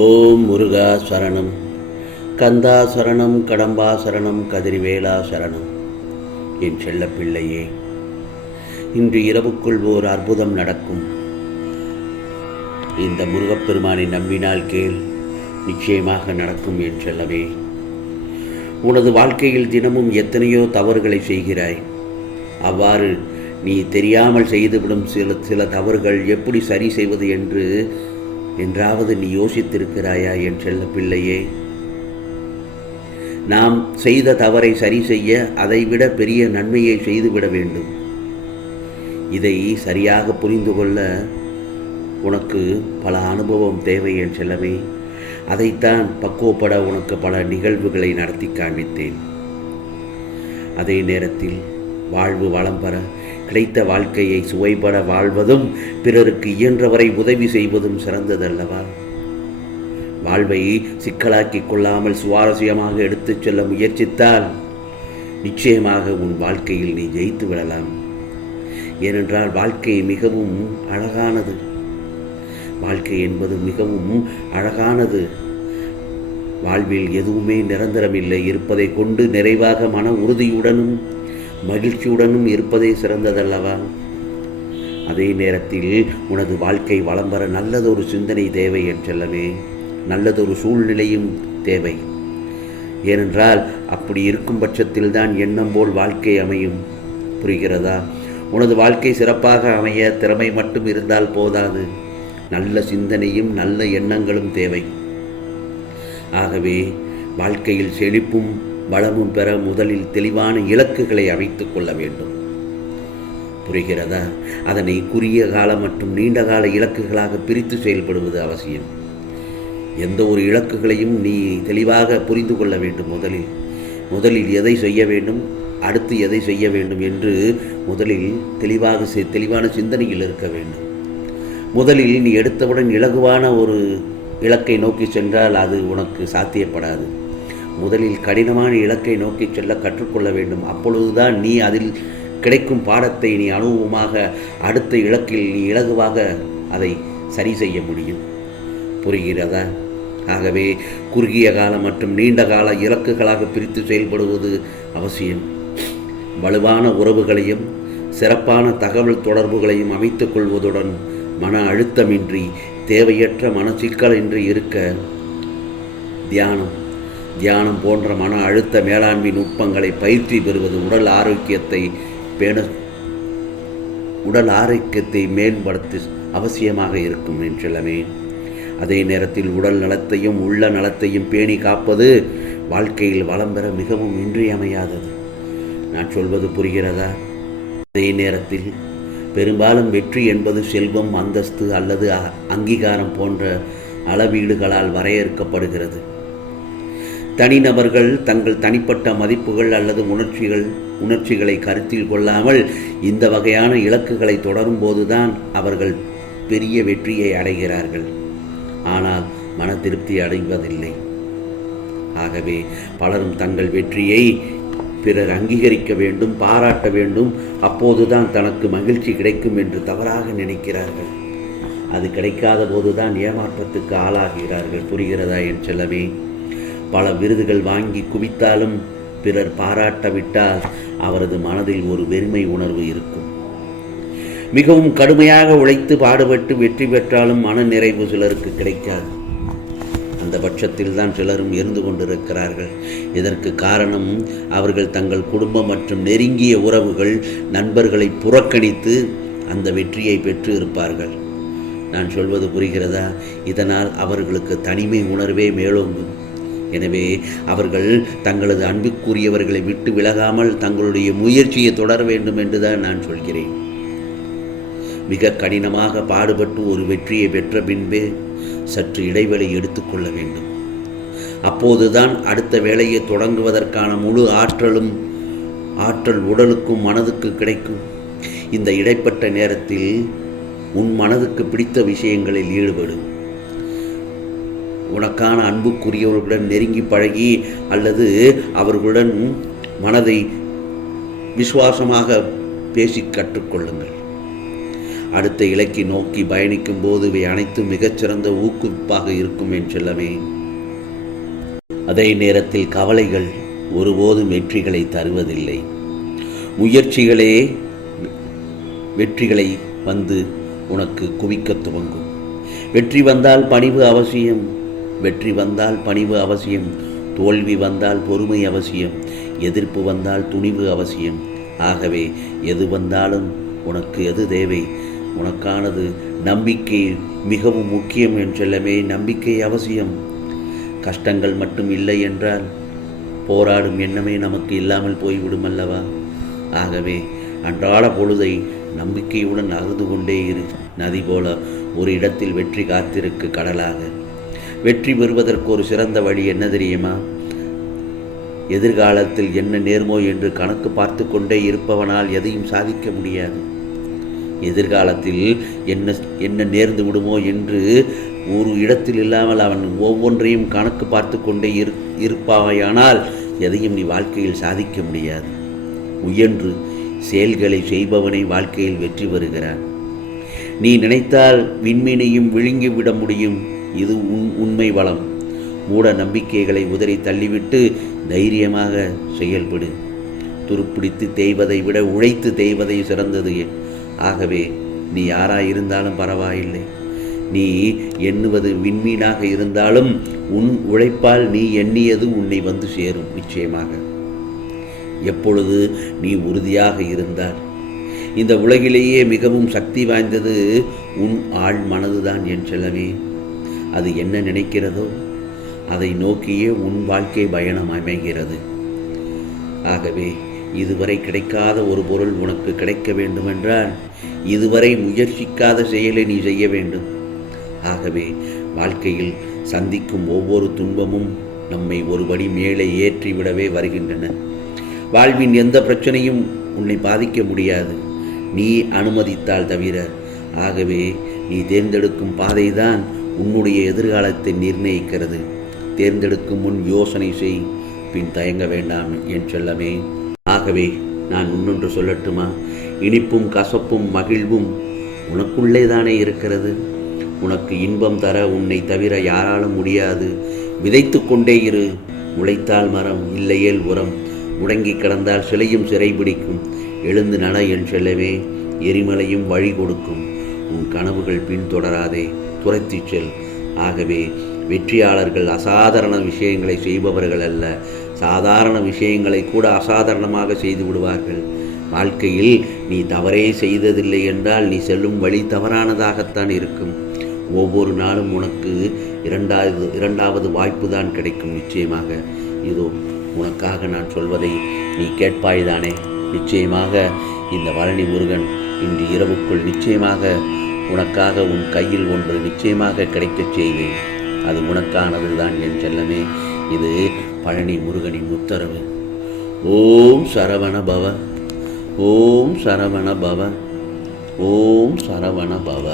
ஓம் முருகா சரணம், கந்தா சரணம், கடம்பா சரணம், கதிர்வேலா சரணம். என் செல்ல பிள்ளையே, இன்று இரவுக்குள் ஓர் அற்புதம் நடக்கும். இந்த முருகப்பெருமானை நம்பினால் கேள், நிச்சயமாக நடக்கும் என் செல்லவே. உனது வாழ்க்கையில் தினமும் எத்தனையோ தவறுகளை செய்கிறாய். அவ்வாறு நீ தெரியாமல் செய்துவிடும் சில தவறுகள் எப்படி சரி செய்வது என்றாவது நீ யோசித்திருக்கிறாயா என் செல்ல பிள்ளையே? நாம் செய்த தவறை சரி செய்ய அதைவிட பெரிய நன்மையை செய்துவிட வேண்டும். இதை சரியாக புரிந்து கொள்ள உனக்கு பல அனுபவம் தேவை என் செல்லவே. அதைத்தான் பக்குவப்பட உனக்கு பல நிகழ்வுகளை நடத்தி காண்பித்தேன். அதே நேரத்தில் வாழ்வு வளம் பெற, கிடைத்த வாழ்க்கையை சுவைபட வாழ்வதும் பிறருக்கு இயன்றவரை உதவி செய்வதும் சிறந்ததல்லவா? வாழ்வை சிக்கலாக்கிக் கொள்ளாமல் சுவாரஸ்யமாக எடுத்துச் செல்ல முயற்சித்தால் நிச்சயமாக உன் வாழ்க்கையில் நீ ஜெயித்து விடலாம். ஏனென்றால் வாழ்க்கை மிகவும் அழகானது. வாழ்க்கை என்பது மிகவும் அழகானது. வாழ்வில் எதுவுமே நிரந்தரமில்லை. இருப்பதை கொண்டு நிறைவாக மன உறுதியுடனும் மகிழ்ச்சியுடனும் இருப்பதே சிறந்ததல்லவா? அதே நேரத்தில் உனது வாழ்க்கை வளம் பெற நல்லதொரு சிந்தனை தேவை என் செல்லவே. நல்லதொரு சூழ்நிலையும் தேவை. ஏனென்றால் அப்படி இருக்கும் பட்சத்தில் தான் எண்ணம் போல் வாழ்க்கை அமையும். புரிகிறதா? உனது வாழ்க்கை சிறப்பாக அமைய திறமை மட்டும் இருந்தால் போதாது, நல்ல சிந்தனையும் நல்ல எண்ணங்களும் தேவை. ஆகவே வாழ்க்கையில் செழிப்பும் வளமும் பெற முதலில் தெளிவான இலக்குகளை அமைத்து கொள்ள வேண்டும். புரிகிறதா? அதனை குறுகிய கால மற்றும் நீண்ட கால இலக்குகளாக பிரித்து செயல்படுவது அவசியம். எந்த ஒரு இலக்குகளையும் நீ தெளிவாக புரிந்து கொள்ள வேண்டும். முதலில் எதை செய்ய வேண்டும், அடுத்து எதை செய்ய வேண்டும் என்று முதலில் தெளிவான சிந்தனையில் இருக்க வேண்டும். முதலில் நீ எடுத்தவுடன் இலகுவான ஒரு இலக்கை நோக்கி சென்றால் அது உனக்கு சாத்தியப்படாது. முதலில் கடினமான இலக்கை நோக்கி செல்ல கற்றுக்கொள்ள வேண்டும். அப்பொழுதுதான் நீ அதில் கிடைக்கும் பாடத்தை நீ அனுபவமாக அடுத்த இலக்கில் நீ இலகுவாக அதை சரி செய்ய முடியும். புரிகிறதா? ஆகவே குறுகிய கால மற்றும் நீண்ட கால இலக்குகளாக பிரித்து செயல்படுவது அவசியம். வலுவான உறவுகளையும் சிறப்பான தகவல் தொடர்புகளையும் அமைத்துக் கொள்வதுடன் மன அழுத்தமின்றி தேவையற்ற மன சிக்கலின்றி இருக்க தியானம் போன்ற மன அழுத்த மேலாண்மை நுட்பங்களை பயிற்சி பெறுவது உடல் ஆரோக்கியத்தை மேம்படுத்த அவசியமாக இருக்கும் என்றெல்லாமே. அதே நேரத்தில் உடல் நலத்தையும் உள்ள நலத்தையும் பேணி காப்பது வாழ்க்கையில் வளம் பெற மிகவும் இன்றியமையாதது. நான் சொல்வது புரிகிறதா? அதே நேரத்தில் பெரும்பாலும் வெற்றி என்பது செல்வம், அந்தஸ்து அல்லது அங்கீகாரம் போன்ற அளவீடுகளால் வரையறுக்கப்படுகிறது. தனிநபர்கள் தங்கள் தனிப்பட்ட மதிப்புகள் அல்லது உணர்ச்சிகளை கருத்தில் கொள்ளாமல் இந்த வகையான இலக்குகளை தொடரும் போதுதான் அவர்கள் பெரிய வெற்றியை அடைகிறார்கள். ஆனால் மன திருப்தி அடைவதில்லை. ஆகவே பலரும் தங்கள் வெற்றியை பிறர் அங்கீகரிக்க வேண்டும், பாராட்ட வேண்டும், அப்போதுதான் தனக்கு மகிழ்ச்சி கிடைக்கும் என்று தவறாக நினைக்கிறார்கள். அது கிடைக்காத போதுதான் ஏமாற்றத்துக்கு ஆளாகிறார்கள். புரிகிறதா என் செல்லவே? பல விருதுகள் வாங்கி குவித்தாலும் பிறர் பாராட்டவிட்டால் அவரது மனதில் ஒரு வெறுமை உணர்வு இருக்கும். மிகவும் கடுமையாக உழைத்து பாடுபட்டு வெற்றி பெற்றாலும் மன நிறைவு சிலருக்கு கிடைக்காது. அந்த பட்சத்தில் தான் சிலரும் இருந்து கொண்டிருக்கிறார்கள். இதற்கு காரணம் அவர்கள் தங்கள் குடும்பம் மற்றும் நெருங்கிய உறவுகள், நண்பர்களை புறக்கணித்து அந்த வெற்றியை பெற்று இருப்பார்கள். நான் சொல்வது புரிகிறதா? இதனால் அவர்களுக்கு தனிமை உணர்வே மேலோங்கும். எனவே அவர்கள் தங்களது அன்புக்குரியவர்களை விட்டு விலகாமல் தங்களுடைய முயற்சியை தொடர வேண்டும் என்றுதான் நான் சொல்கிறேன். மிக கடினமாக பாடுபட்டு ஒரு வெற்றியை பெற்ற பின்பே சற்று இடைவெளி எடுத்துக்கொள்ள வேண்டும். அப்போதுதான் அடுத்த வேலையை தொடங்குவதற்கான முழு ஆற்றல் உடலுக்கும் மனதுக்கு கிடைக்கும். இந்த இடைப்பட்ட நேரத்தில் உன் மனதுக்கு பிடித்த விஷயங்களில் ஈடுபடும். உனக்கான அன்புக்குரியவர்களுடன் நெருங்கி பழகி அல்லது அவர்களுடன் மனதை விசுவாசமாக பேசி கற்றுக்கொள்ளுங்கள். அடுத்த இலக்கை நோக்கி பயணிக்கும் போது இவை அனைத்தும் மிகச்சிறந்த ஊக்குவிப்பாக இருக்கும் என் செல்லமே. அதே நேரத்தில் கவலைகள் ஒருபோதும் வெற்றிகளை தருவதில்லை. முயற்சிகளே வெற்றிகளை வந்து உனக்கு குவிக்க துவங்கும். வெற்றி வந்தால் பணிவு அவசியம். வெற்றி வந்தால் பணிவு அவசியம். தோல்வி வந்தால் பொறுமை அவசியம். எதிர்ப்பு வந்தால் துணிவு அவசியம். ஆகவே எது வந்தாலும் உனக்கு எது தேவை? உனக்கானது நம்பிக்கை மிகவும் முக்கியம் என் செல்லமே. நம்பிக்கை அவசியம். கஷ்டங்கள் மட்டும் இல்லை என்றால் போராடும் எண்ணமே நமக்கு இல்லாமல் போய்விடும் அல்லவா? ஆகவே அன்றாட பொழுதை நம்பிக்கையுடன் அகழ்ந்து கொண்டே இரு. நதி போல ஒரு இடத்தில் வெற்றி காத்திருக்கு கடலாக. வெற்றி பெறுவதற்கு ஒரு சிறந்த வழி என்ன தெரியுமா? எதிர்காலத்தில் என்ன நேர்மோ என்று கணக்கு பார்த்து கொண்டே இருப்பவனால் எதையும் சாதிக்க முடியாது. எதிர்காலத்தில் என்ன நேர்ந்து விடுமோ என்று ஒரு இடத்தில் இல்லாமல் அவன் ஒவ்வொன்றையும் கணக்கு பார்த்து கொண்டே இருப்பாயானால் எதையும் நீ வாழ்க்கையில் சாதிக்க முடியாது. முயன்று செயல்களை செய்பவனை வாழ்க்கையில் வெற்றி பெறுகிறான். நீ நினைத்தால் விண்மீனையும் விழுங்கிவிட முடியும். இது உண்மை வளம். மூட நம்பிக்கைகளை உதறி தள்ளிவிட்டு தைரியமாக செயல்படு. துருப்பிடித்து தேய்வதை விட உழைத்து தேய்வதை சிறந்தது. ஆகவே நீ யாராயிருந்தாலும் பரவாயில்லை. நீ எண்ணுவது விண்மீனாக இருந்தாலும் உன் உழைப்பால் நீ எண்ணியது உன்னை வந்து சேரும் நிச்சயமாக. எப்பொழுது நீ உறுதியாக இருந்தால். இந்த உலகிலேயே மிகவும் சக்தி வாய்ந்தது உன் ஆழ் மனதுதான் என் செல்லமே. அது என்ன நினைக்கிறதோ அதை நோக்கியே உன் வாழ்க்கை பயணம் அமைகிறது. ஆகவே இதுவரை கிடைக்காத ஒரு பொருள் உனக்கு கிடைக்க வேண்டுமென்றால் இதுவரை முயற்சிக்காத செயலை நீ செய்ய வேண்டும். ஆகவே வாழ்க்கையில் சந்திக்கும் ஒவ்வொரு துன்பமும் நம்மை ஒருபடி மேலே ஏற்றிவிடவே வருகின்றன. வாழ்வின் எந்த பிரச்சனையும் உன்னை பாதிக்க முடியாது, நீ அனுமதித்தால் தவிர. ஆகவே நீ தேர்ந்தெடுக்கும் பாதைதான் உன்னுடைய எதிர்காலத்தை நிர்ணயிக்கிறது. தேர்ந்தெடுக்கும் முன் யோசனை செய், பின் தயங்க வேண்டாம் என் செல்லமே. ஆகவே நான் இன்னொன்று சொல்லட்டுமா? இனிப்பும் கசப்பும் மகிழ்வும் உனக்குள்ளே தானே இருக்கிறது. உனக்கு இன்பம் தர உன்னை தவிர யாராலும் முடியாது. விதைத்து கொண்டே இரு. உழைத்தால் மரம், இல்லையேல் உரம். முடங்கி கிடந்தால் சிலையும் சிறை பிடிக்கும். எழுந்து நட என் செல்லவே. எரிமலையும் வழி கொடுக்கும். உன் கனவுகள் பின்தொடராதே, துரத்தி செல். ஆகவே வெற்றியாளர்கள் அசாதாரண விஷயங்களை செய்பவர்கள் அல்ல. சாதாரண விஷயங்களை கூட அசாதாரணமாக செய்து விடுவார்கள். வாழ்க்கையில் நீ தவறே செய்ததில்லை என்றால் நீ செல்லும் வழி தவறானதாகத்தான் இருக்கும். ஒவ்வொரு நாளும் உனக்கு இரண்டாவது வாய்ப்பு தான் கிடைக்கும் நிச்சயமாக. இதோ உனக்காக நான் சொல்வதை நீ கேட்பாய்தானே? நிச்சயமாக இந்த பழனி முருகன் இன்று இரவுக்குள் நிச்சயமாக உனக்காக உன் கையில் ஒன்று நிச்சயமாக கிடைக்கச் செய்வேன். அது உனக்கானது தான் என் செல்லமே. இது பழனி முருகனின் உத்தரவு. ஓம் சரவண பவ. ஓம் சரவண பவ. ஓம் சரவண பவ.